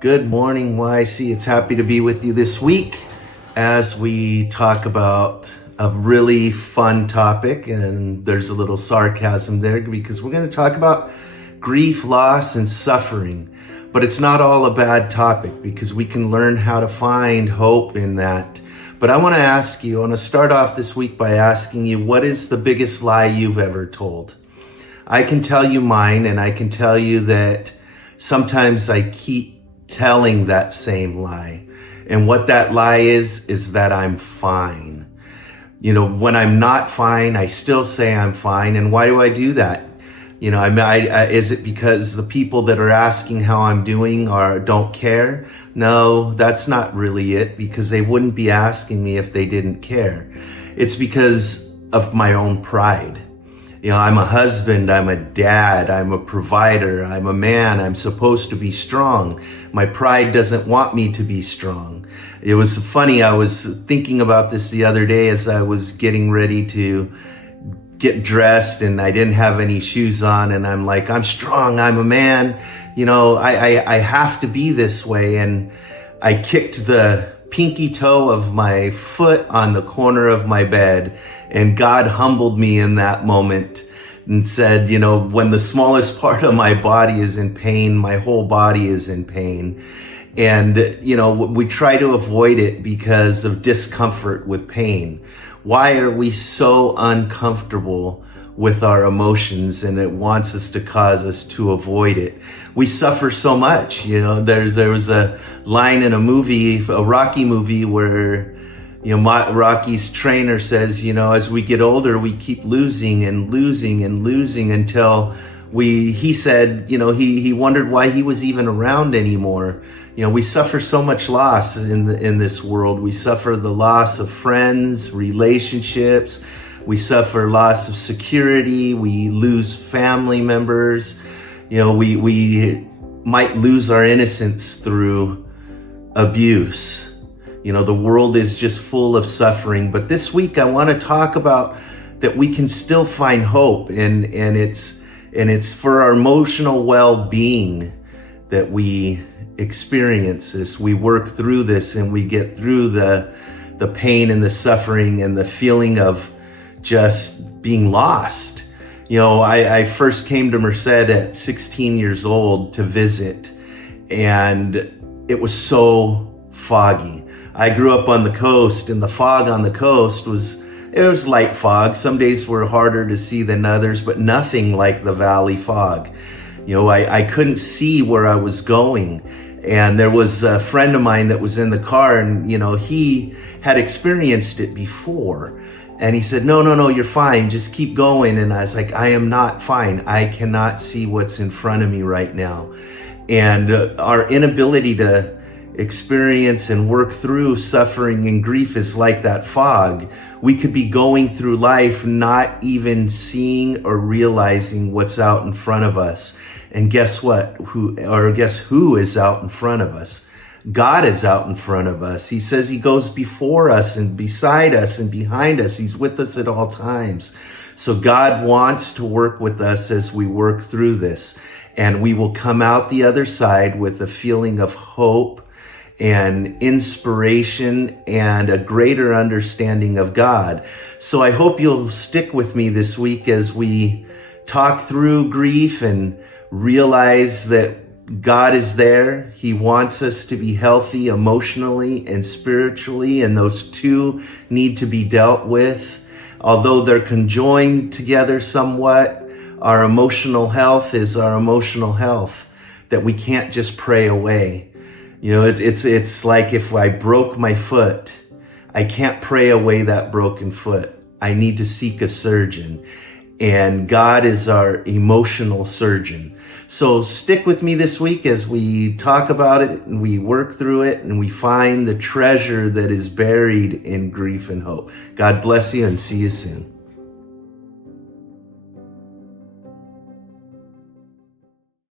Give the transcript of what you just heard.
Good morning, YC. It's happy to be with you this week as we talk about a really fun topic, and there's a little sarcasm there because we're going to talk about grief, loss, and suffering. But it's not all a bad topic because we can learn how to find hope in that. But I want to start off this week by asking you, what is the biggest lie you've ever told? I can tell you mine, and I can tell you that sometimes I keep telling that same lie. And what that lie is that I'm fine. When I'm not fine, I still say I'm fine. And why do I do that? Is it because the people that are asking how I'm doing don't care? No, that's not really it, because they wouldn't be asking me if they didn't care. It's because of my own pride. I'm a husband, I'm a dad, I'm a provider, I'm a man, I'm supposed to be strong. My pride doesn't want me to be strong. It was funny, I was thinking about this the other day as I was getting ready to get dressed and I didn't have any shoes on, and I'm like, I'm strong, I'm a man, I have to be this way. And I kicked the pinky toe of my foot on the corner of my bed, and God humbled me in that moment and said, when the smallest part of my body is in pain, my whole body is in pain. And, we try to avoid it because of discomfort with pain. Why are we so uncomfortable with our emotions, and it wants us to cause us to avoid it? We suffer so much. There was a line in a Rocky movie where, Rocky's trainer says, as we get older, we keep losing and losing and losing until he said, he wondered why he was even around anymore. We suffer so much loss in this world. We suffer the loss of friends, relationships. We suffer loss of security. We lose family members. We might lose our innocence through abuse. The world is just full of suffering. But this week I want to talk about that we can still find hope, and it's for our emotional well-being that we experience this. We work through this and we get through the pain and the suffering and the feeling of just being lost. I first came to Merced at 16 years old to visit, and it was so foggy. I grew up on the coast, and the fog on the coast was light fog. Some days were harder to see than others, but nothing like the valley fog. I couldn't see where I was going. And there was a friend of mine that was in the car, and, he had experienced it before. And he said, no, you're fine. Just keep going. And I was like, I am not fine. I cannot see what's in front of me right now. And our inability to experience and work through suffering and grief is like that fog. We could be going through life not even seeing or realizing what's out in front of us. And guess what? Guess who is out in front of us? God is out in front of us. He says he goes before us and beside us and behind us. He's with us at all times. So God wants to work with us as we work through this. And we will come out the other side with a feeling of hope and inspiration and a greater understanding of God. So I hope you'll stick with me this week as we talk through grief and realize that God is there. He wants us to be healthy emotionally and spiritually, and those two need to be dealt with. Although they're conjoined together somewhat, our emotional health is our emotional health that we can't just pray away. It's like if I broke my foot, I can't pray away that broken foot. I need to seek a surgeon. And God is our emotional surgeon. So stick with me this week as we talk about it and we work through it and we find the treasure that is buried in grief and hope. God bless you, and see you soon.